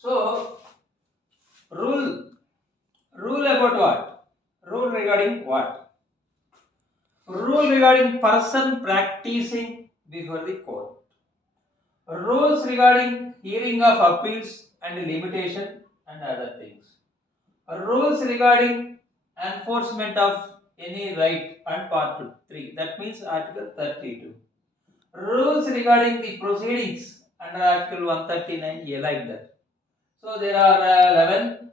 So, rule about what? Rule regarding what? Rule regarding person practicing before the court. Rules regarding hearing of appeals and limitation and other things. Rules regarding enforcement of any right and part 3. That means Article 32. Rules regarding the proceedings under Article 139A, like that. So there are 11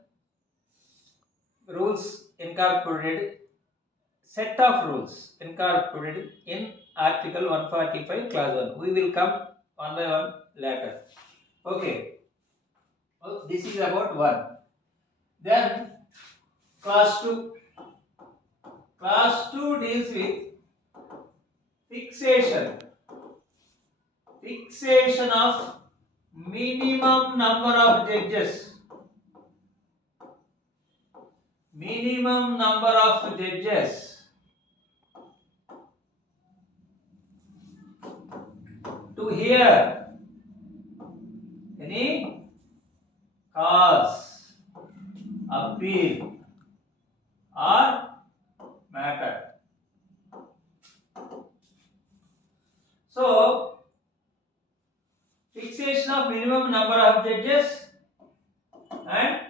rules incorporated, set of rules incorporated in Article 145 Clause 1. We will come one by one later. Okay. So this is about 1. Then Clause 2. Clause 2 deals with fixation of minimum number of judges. Minimum number of judges to hear any cause, appeal or matter. So, fixation of minimum number of judges and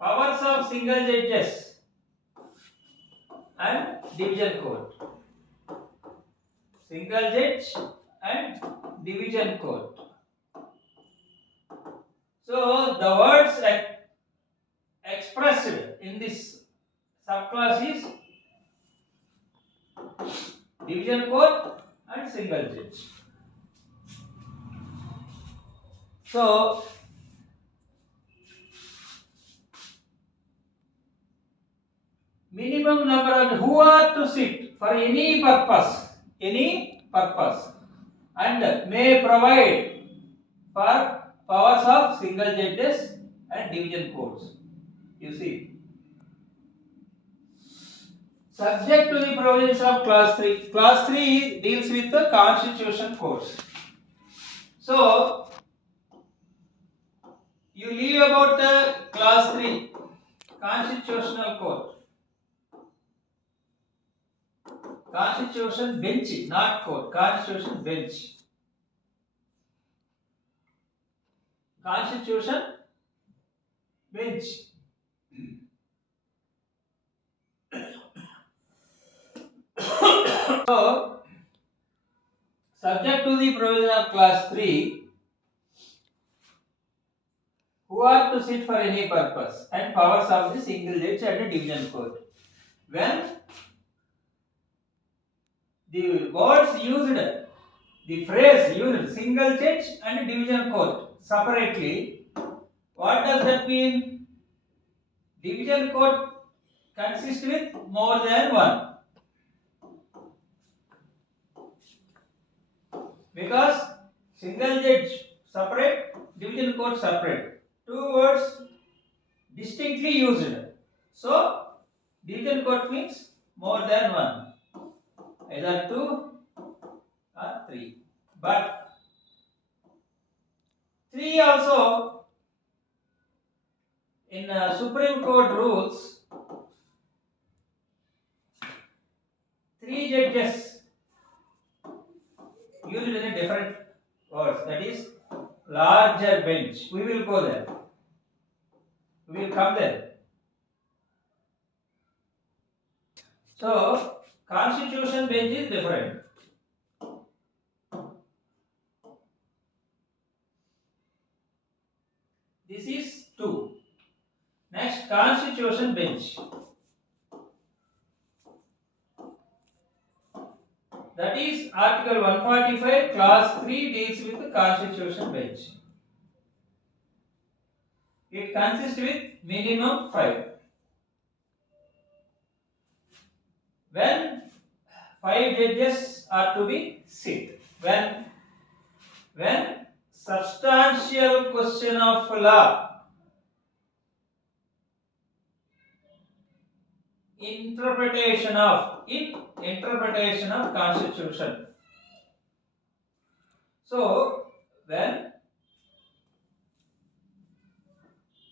powers of single judges and division court. Single judge and division court. So, the words expressed in this subclass is division court and single judge. So, minimum number of who are to sit for any purpose, and may provide for powers of single judges and division courts. You see. Subject to the provisions of Clause 3. Clause 3 deals with the constitution courts. So, you leave about Clause 3, constitutional court. Constitution bench, not court. Constitution bench. Constitution bench. So, subject to the provision of Clause 3, who are to sit for any purpose and powers of the single judge and the division court. When the words used, the phrase used single judge and division court separately, what does that mean? Division court consists with more than one. Because single judge separate, division court separate. Two words distinctly used. So, division court means more than one. Either 2 or 3. But 3 also in Supreme Court rules, 3 judges used in a different words, that is larger bench. We will go there. We will come there. So, constitution bench is different. This is 2. Next, constitution bench. That is Article 145, Clause 3 deals with the constitution bench. It consists with minimum 5. When 5 judges are to be sit, when substantial question of law, interpretation of constitution. So when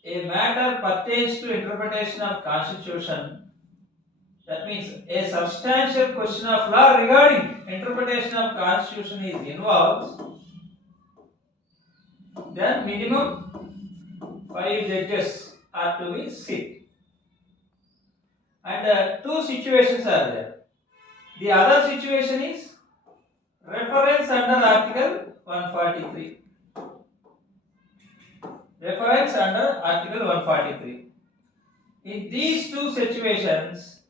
a matter pertains to interpretation of constitution, that means a substantial question of law regarding interpretation of constitution is involved, then minimum 5 judges are to be sit. And two situations are there. The other situation is reference under Article 143. Reference under Article 143. In these two situations,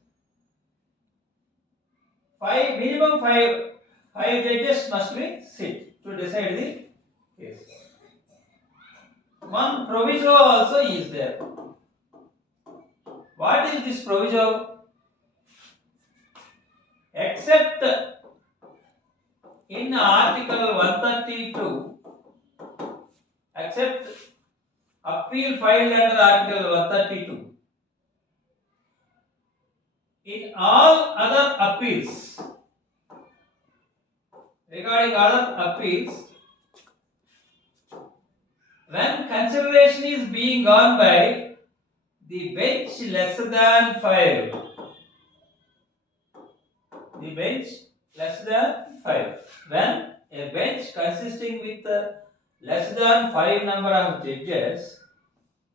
minimum five judges must be sit to decide the case. One proviso also is there. What is this proviso? Except in Article 132, except appeal filed under Article 132, in all other appeals, regarding other appeals, when consideration is being gone by the bench less than 5, the bench less than 5, when a bench consisting with less than 5 number of judges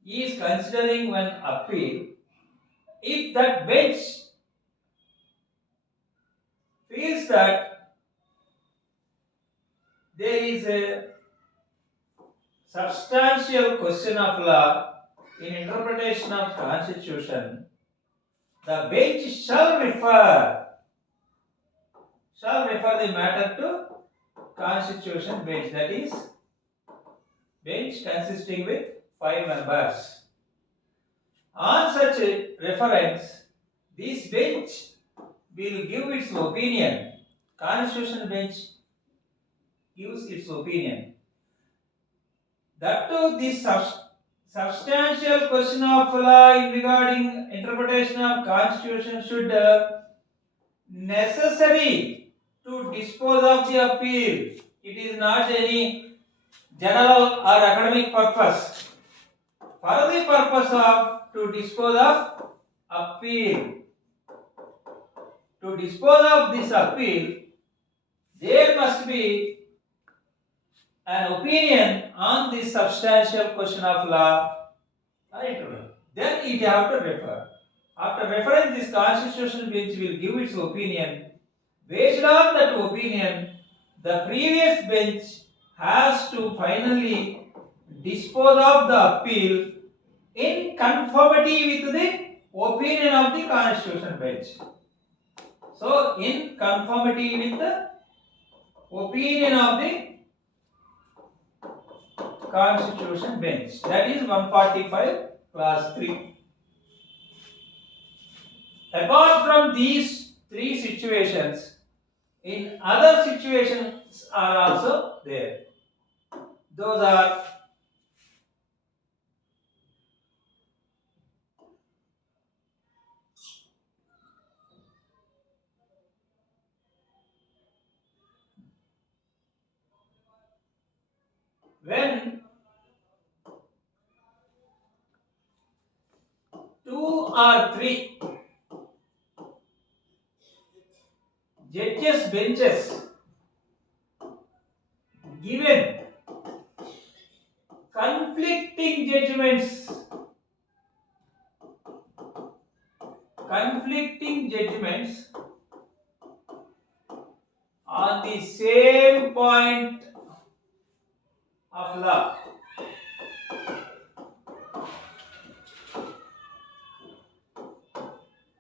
is considering one appeal, if that bench feels that there is a substantial question of law in interpretation of constitution, the bench shall refer the matter to constitution bench, that is bench consisting with 5 members. On such a reference, this bench will give its opinion. Constitution bench gives its opinion. That too, this substantial question of law regarding interpretation of constitution should necessary to dispose of the appeal. It is not any general or academic purpose. For the purpose of to dispose of appeal. To dispose of this appeal, there must be an opinion on this substantial question of law. Then it have to refer. After referring, this constitutional bench will give its opinion. Based on that opinion, the previous bench has to finally dispose of the appeal in conformity with the opinion of the constitutional bench. So, in conformity with the opinion of the constitution bench, that is 145 clause 3. Apart from these three situations, in other situations are also there. Those are when 2 or 3 judges benches given conflicting judgments on the same point of law.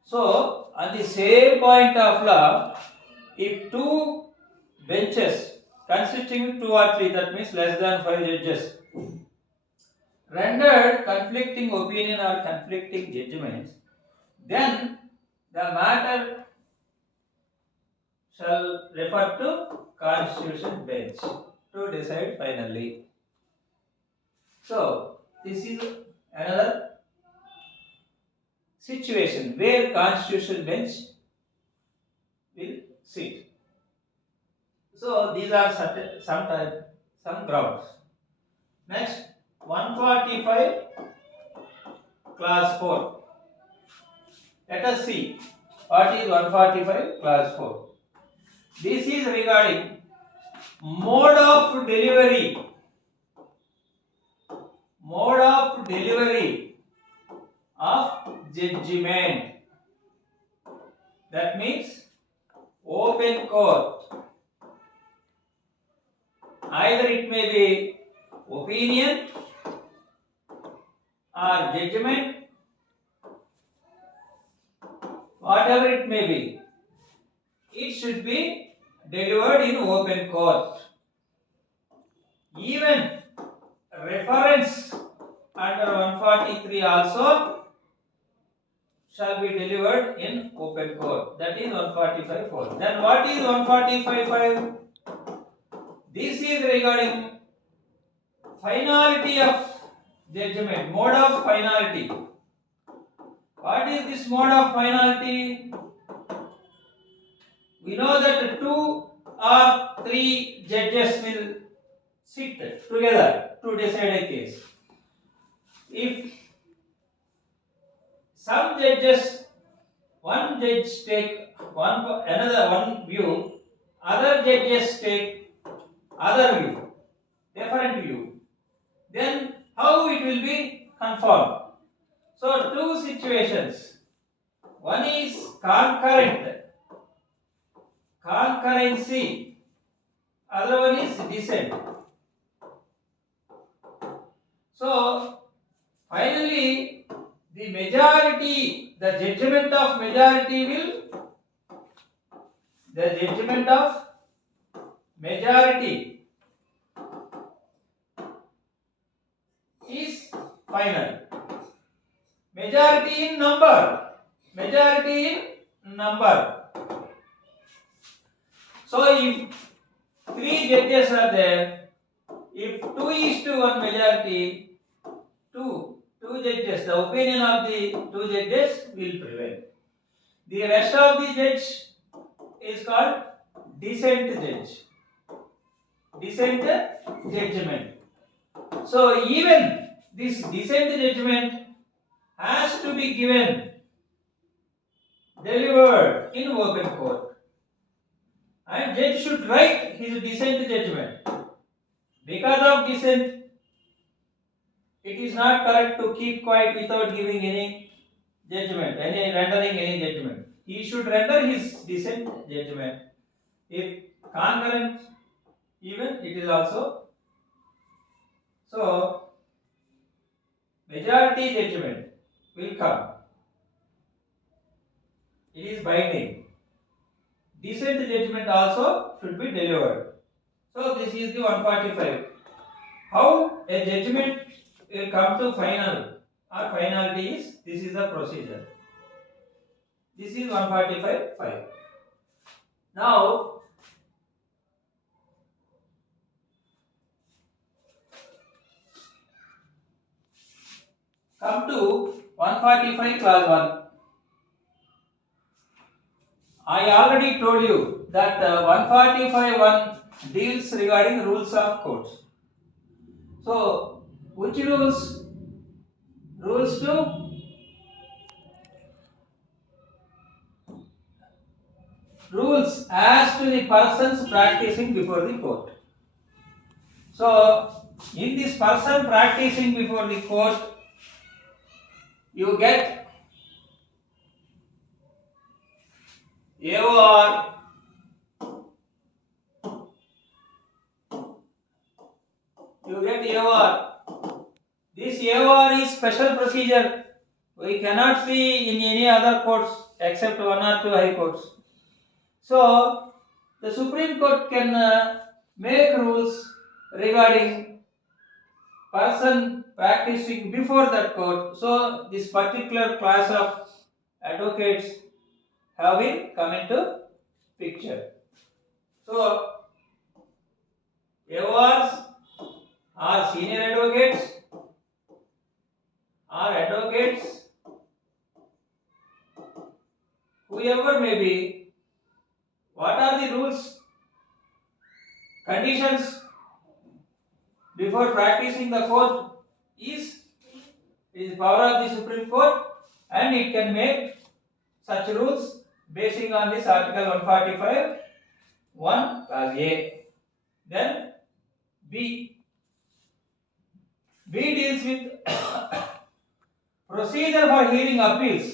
So, on the same point of law, if two benches consisting of 2 or 3, that means less than 5 judges, rendered conflicting opinion or conflicting judgments, then the matter shall refer to constitution bench to decide finally. So, this is another situation where constitution bench will sit. So, these are some grounds. Next, 145 clause 4. Let us see what is 145 clause 4. This is regarding mode of delivery. Mode of delivery of judgment. That means open court. Either it may be opinion or judgment, whatever it may be, it should be delivered in open court. Even reference under 143 also shall be delivered in open court. That is 145.4. Then what is 145.5? This is regarding finality of judgment, mode of finality. What is this mode of finality? We know that 2 or 3 judges will sit together to decide a case. If some judges, one judge take one view, other judges take other view, different view, then how it will be confirmed? So two situations. One is concurrency. Other one is dissent. So finally, the majority, the judgment of majority is final. Majority in number. So if 3 judges are there, if 2:1 majority, two judges, the opinion of the 2 judges will prevail. The rest of the judge is called dissent judgment. So even this dissent judgment has to be delivered in open court, and judge should write his dissent judgment. Because of dissent, it is not correct to keep quiet without giving any judgment, rendering any judgment. He should render his dissent judgment. If concurrent, even it is also. So majority judgment will come. It is binding. Dissent judgment also should be delivered. So this is the 145. How a judgment will come to final or finality is, this is the procedure. This is 145.5. Now come to 145 clause 1. I already told you that 145.1 deals regarding rules of courts. So which rules? Rules to rules as to the persons practicing before the court. So in this person practicing before the court, you get AOR, This AOR is special procedure. We cannot see in any other courts except 1 or 2 high courts. So the Supreme Court can make rules regarding person practicing before that court. So this particular class of advocates have been come into picture. So AORs are senior advocates or advocates, whoever may be. What are the rules, conditions before practicing the court? Is It is the power of the Supreme Court, and it can make such rules basing on this Article 145, 1 clause A. Then B. B deals with procedure for hearing appeals.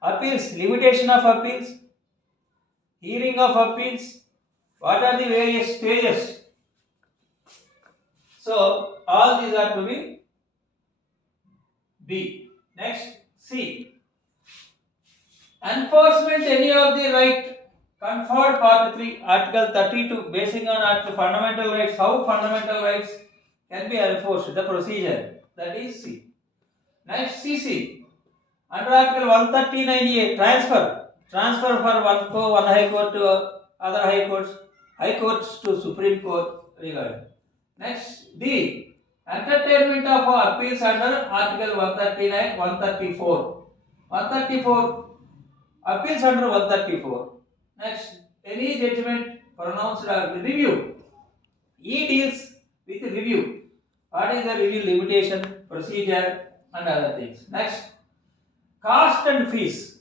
Appeals, limitation of appeals, hearing of appeals, what are the various stages? So, all these are to be B. Next, C. Enforcement any of the right conferred part 3, Article 32, basing on Article fundamental rights, how fundamental rights can be enforced, the procedure, that is C. Next, CC. Under Article 139A, transfer for one high court to other high courts to Supreme Court regarding. Next, D. Entertainment of appeals under Article 139, 134. 134, appeals under 134. Next, any judgment pronounced or review. E deals with review. What is the review limitation, procedure, and other things. Next, cost and fees.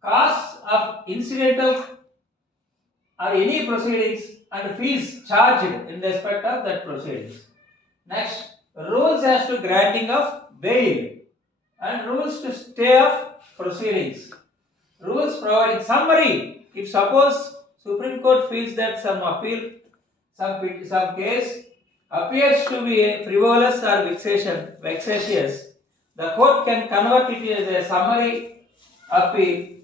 Costs of incidental or any proceedings and fees charged in respect of that proceedings. Next, rules as to granting of bail and rules to stay of proceedings. Rules providing summary. If suppose Supreme Court feels that some appeal, some case appears to be frivolous or vexatious, the court can convert it as a summary appeal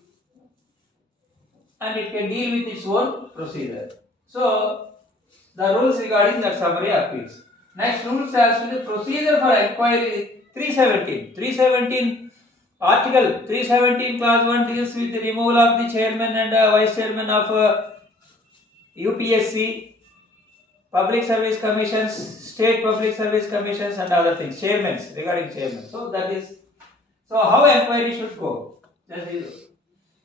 and it can deal with its own procedure. So, the rules regarding that summary appeals. Next, rules as to the procedure for inquiry 317. 317, Article 317 clause 1 deals with the removal of the chairman and vice chairman of UPSC, public service commissions, state public service commissions, and other things, regarding chairmen. So, that is, so how inquiry should go? That is.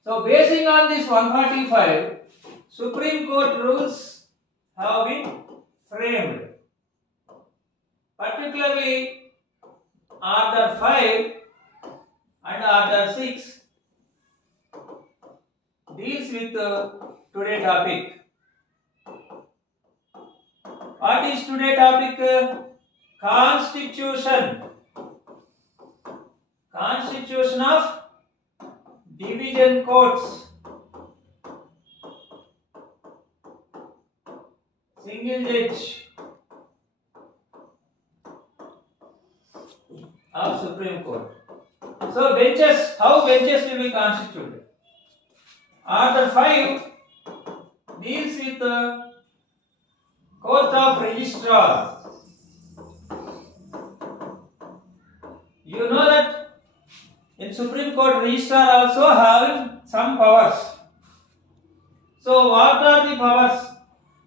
So, basing on this 145, Supreme Court rules have been framed. Particularly, Order 5 and Order 6 deals with today's topic. What is today's topic? Constitution. Constitution of division courts. Single judge of Supreme Court. So benches, how benches will be constituted? Order 5 deals with the Court of Registrar. You know that in Supreme Court, Registrar also having some powers. So what are the powers?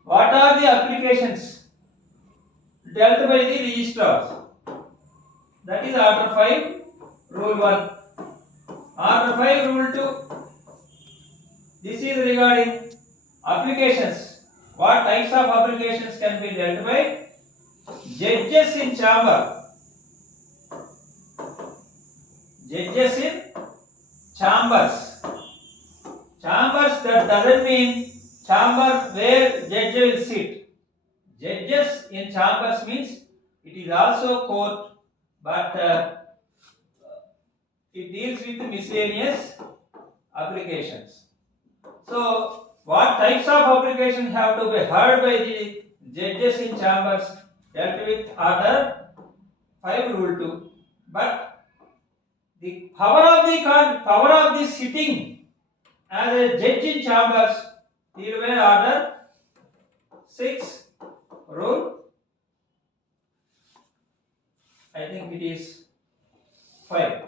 What are the applications dealt by the registrars? That is Order 5, Rule 1. Order 5, Rule 2. This is regarding applications. What types of applications can be dealt by? Judges in chamber. Judges in chambers. Chambers, that doesn't mean chamber where judge will sit. Judges in chambers means it is also court, but it deals with miscellaneous applications. So, what types of applications have to be heard by the judges in chambers dealt with Order 5, Rule 2. But the power of the sitting as a judge in chambers deal by Order 6, Rule, I think it is 5.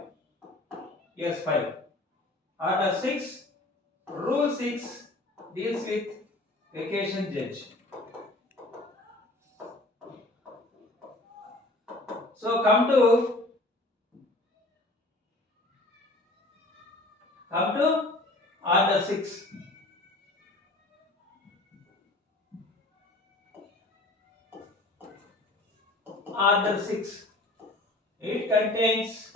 Yes, 5. Order 6, Rule 6 deals with vacation judge. So come to Order 6. Order 6. It contains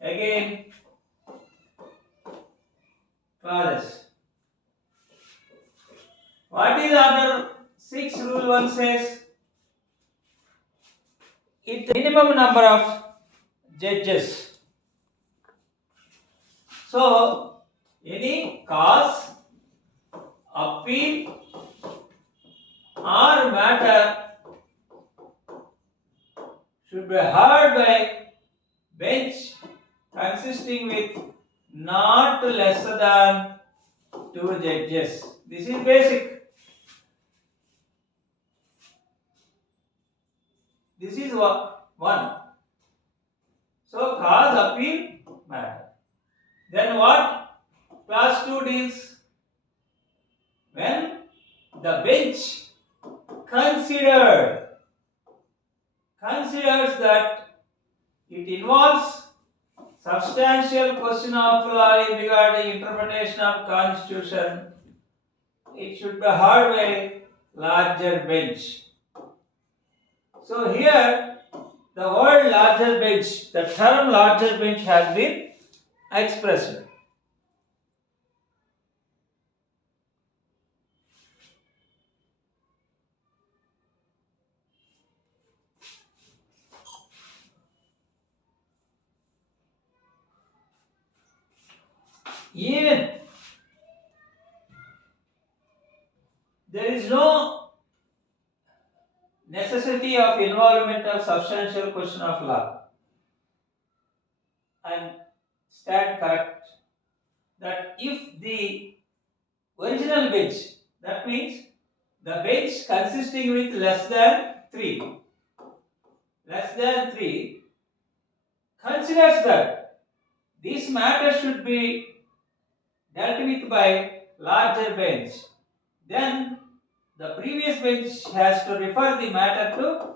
again clauses. What is Order 6 Rule 1 says? It minimum number of judges. So, any cause, appeal, or matter should be heard by bench consisting with not less than 2 judges. This is basic. This is one. So cause, appeal, matter. Then what clause 2 deals? When the bench considers that it involves substantial question of law regarding interpretation of constitution, it should be heard by larger bench. So here the word larger bench, the term larger bench has been expressed. Even there is no necessity of involvement of substantial question of law. And stand correct that if the original bench, that means the bench consisting with less than 3 considers that this matter should be dealt with by larger bench, then the previous bench has to refer the matter to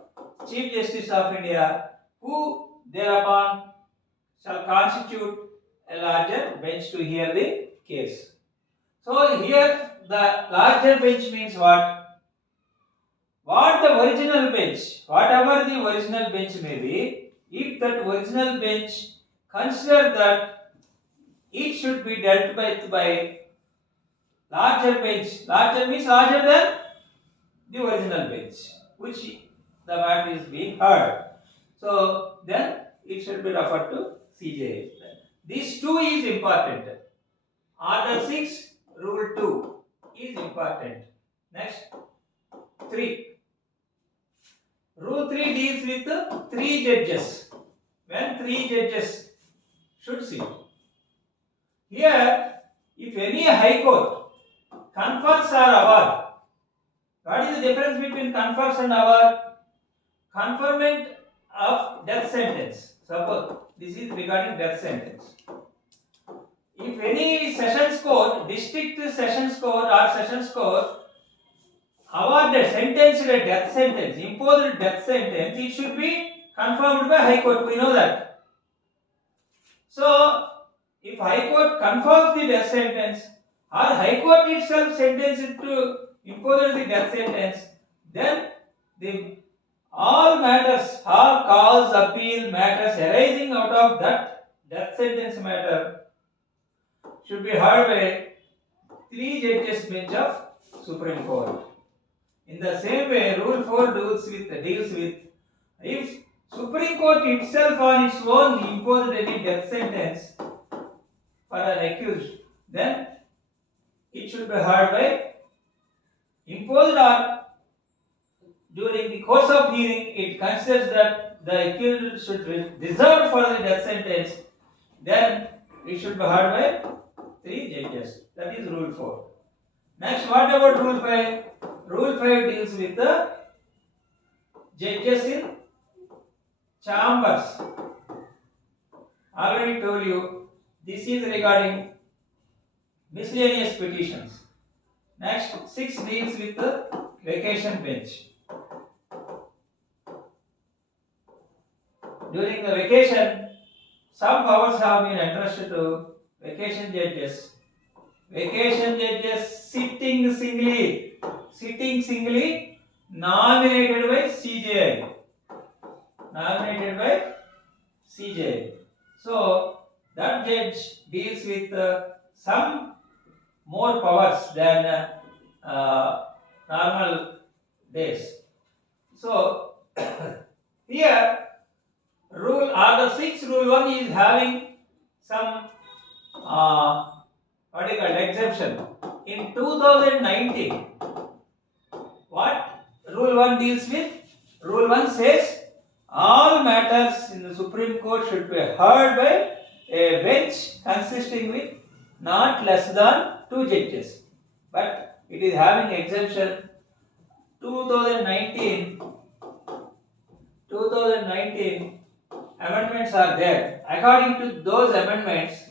Chief Justice of India, who thereupon shall constitute a larger bench to hear the case. So here the larger bench means what? What the original bench, whatever the original bench may be, if that original bench consider that it should be dealt with by larger bench, larger means larger than the original bench, which the matter is being heard. So then it should be referred to CJA. This 2 is important. Order 6, Rule 2 is important. Next, 3. Rule 3 deals with 3 judges. When 3 judges should sit. Here, if any high court confers or award, what is the difference between confers and award? Conferment of death sentence. Suppose this is regarding death sentence. If any sessions court, district sessions court or sessions court awarded sentenced a death sentence, imposed death sentence, it should be confirmed by High Court. We know that. So, if High Court confirms the death sentence or High Court itself sentenced to impose the death sentence, then all matters, all cause, appeal matters arising out of that death sentence matter should be heard by 3 judges bench of Supreme Court. In the same way, Rule 4 deals with if Supreme Court itself on its own imposed any death sentence for an accused, then it should be heard by imposed or during the course of hearing it considers that the accused should deserve for the death sentence, then it should be heard by 3 judges. That is Rule 4. Next, what about Rule 5? Rule 5 deals with the judges in chambers. Already told you, this is regarding miscellaneous petitions. Next, 6 deals with the vacation bench. During the vacation, some powers have been entrusted to vacation judges. Vacation judges sitting singly, nominated by CJI. CJ. So that judge deals with some more powers than normal days. So here rule order 6 rule 1 is having some what do you call exemption. In 2019, what rule 1 deals with? Rule 1 says all matters in the Supreme Court should be heard by a bench consisting with not less than 2 judges. But it is having exemption 2019 amendments are there. According to those amendments,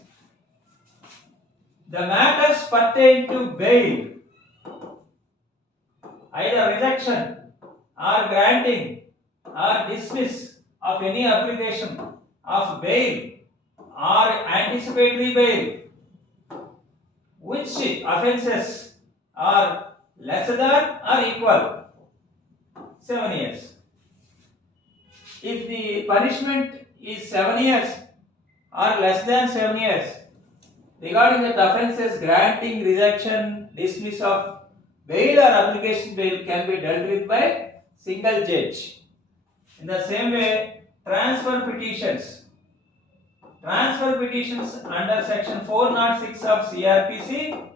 the matters pertain to bail, either rejection or granting or dismiss of any application of bail or anticipatory bail, which offences are lesser than or equal 7 years. If the punishment is 7 years or less than 7 years, regarding that offences, granting, rejection, dismiss of bail or application bail can be dealt with by single judge. In the same way, transfer petitions under section 406 of CRPC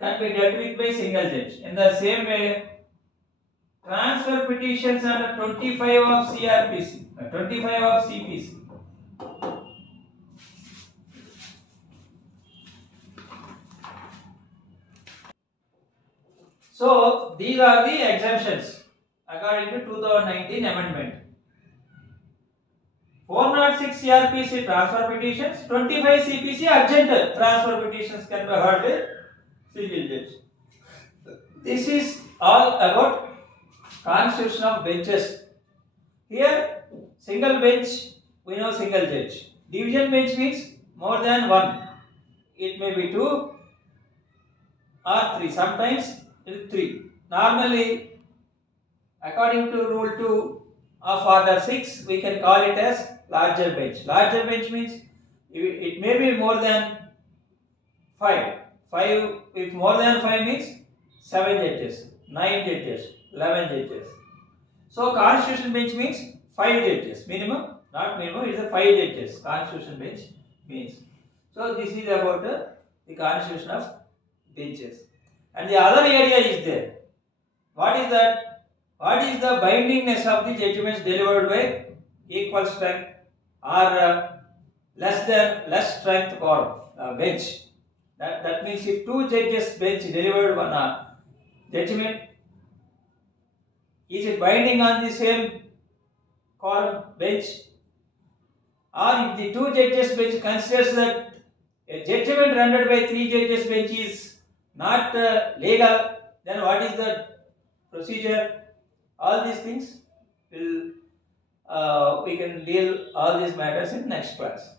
can be dealt with by single judge. In the same way, transfer petitions under 25 of CRPC, 25 of CPC. So these are the exemptions according to 2019 amendment. 406 CRPC transfer petitions, 25 CPC urgent transfer petitions can be heard with single judge. This is all about constitution of benches. Here, single bench, we know single judge. Division bench means more than one. It may be 2 or 3. Sometimes it is 3. Normally, according to rule 2 of order 6, we can call it as larger bench. Larger bench means it may be more than 5. 5, if more than 5 means 7 judges, 9 judges, 11 judges. So constitution bench means 5 judges minimum, not minimum, it is a 5 judges constitution bench means. So this is about the constitution of benches. And the other area is there. What is that? What is the bindingness of the judgments delivered by equal strength or less strength or bench? That means if 2 judges bench delivered one judgment, is it binding on the same quorum bench? Or if the 2 judges bench considers that a judgment rendered by 3 judges bench is not legal, then what is the procedure? All these things will we can deal all these matters in next class.